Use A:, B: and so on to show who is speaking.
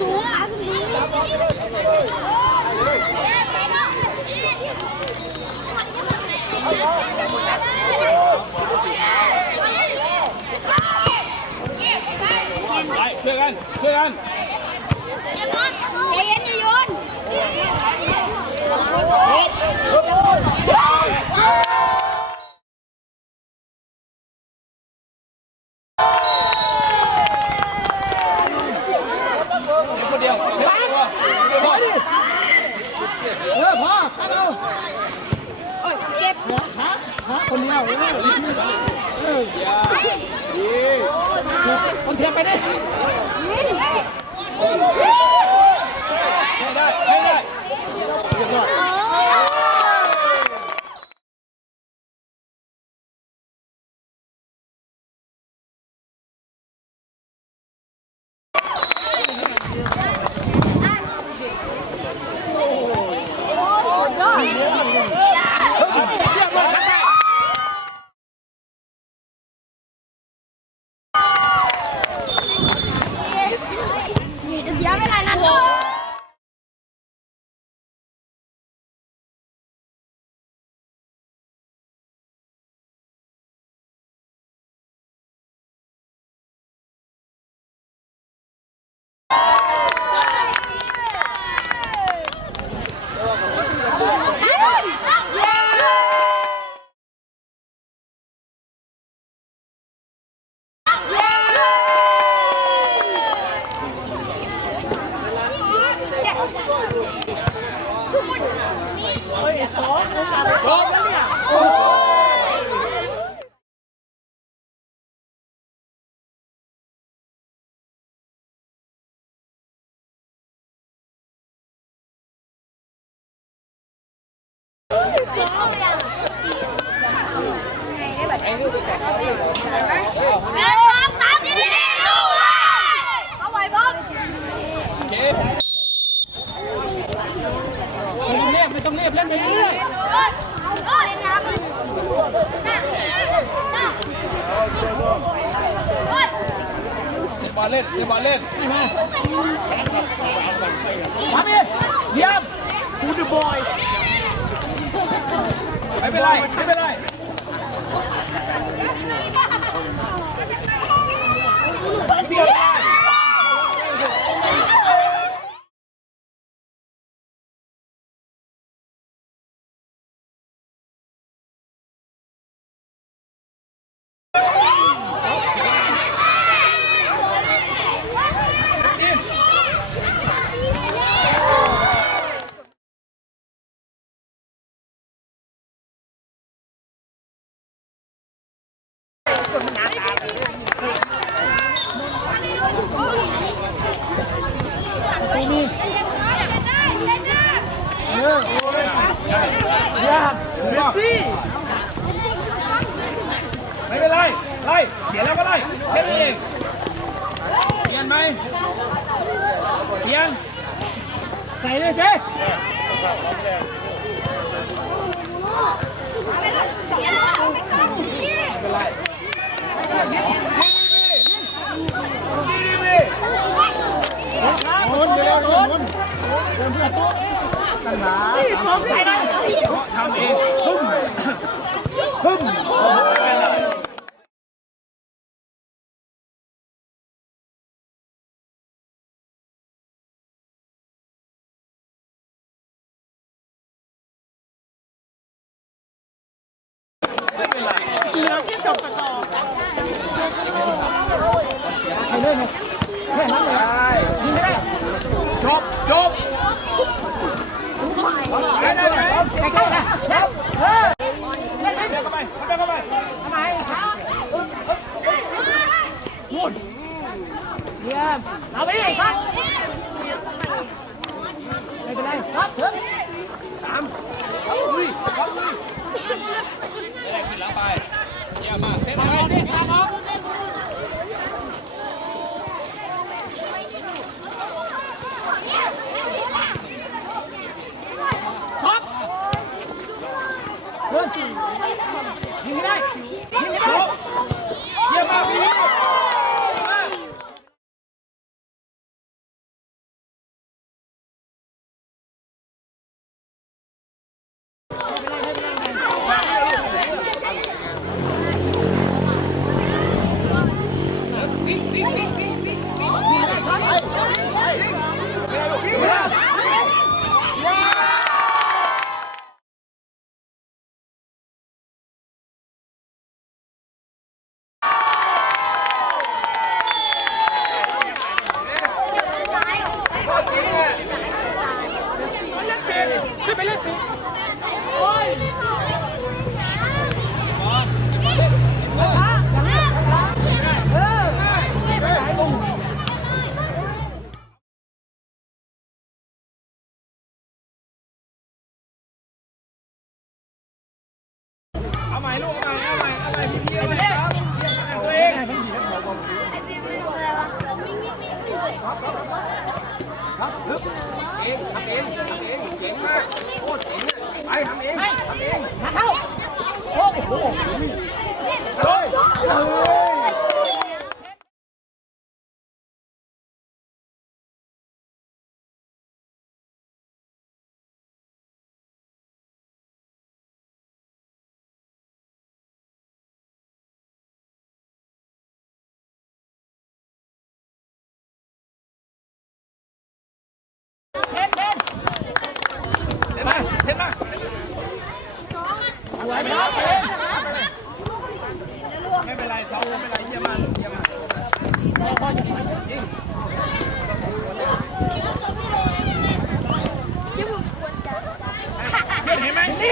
A: สูงอะ
B: ไปช่วยกันช่วยกัน
A: ใจเย็นอย่าโยน
B: คนเดียวเดียวตัวพอดิ
C: เออพอตัดเอา
A: โอ้ยเจ็บ
C: หาหา คนเออเทียมไปดิ
B: ให้ได้ให้ได้
C: เรียบร้อย
A: นี่จะเสียเวลานั้นเลย หนึ่งสองสามสี่ดีๆดูเอา ไว้บอม
B: โอเค
C: ไม่ต้องเรียบไม่ต้องเรียบเล่นไปเรื่อย
A: เอ้ยเอ้ยน้ำมันน่ะน่ะเอ้ย
B: เซบอลเล่นเซบอลเล่
C: มาดิเยี่ยมกูเดบอย
B: ไม่เป็นไร ไม่เป็นไร
C: เดียว ไม่เป็
B: นไร ไล่ เสียแล้วก็ไล่แค่นี้เองเปลี่ยนไหมเปลี่ยน
C: ใส่เลยเจ๊โดนเดี๋ยวโดนโดน เดินเพื่อโต๊ะตั้งหนา
B: เองพึ่มพึ่ม
C: ไปเลยแค่นั้นเลยยิงไม่ได้
B: จบจบได้ได้ได้
C: ใกล้ๆนะแล้วเออ
B: เข้าไปเข้าไปเข้าไป
C: ทำไมพูด เยี่ยมเอาไปเลยครับไม่เป็นไรครับเถอะ
B: สามอุ้ยไม่ได้ขึ้นหลังไปเยี่ยมมากเซฟ
C: มา
B: ไว้
C: ดิตามออกครับเฮ้ยยิงไม่ได้ยิงไม่ได้
B: เยี่ยมมากพี่ ใหม่ลูกเอาใหม่เอาใหม่เอาใหม่พี่พี่เอาใหม่ครับตัวเองเก่งมากโคตรเก่งไปทำเองทำเองมาเข้าโอ้โหเฮ้ย เห็นไหมนี่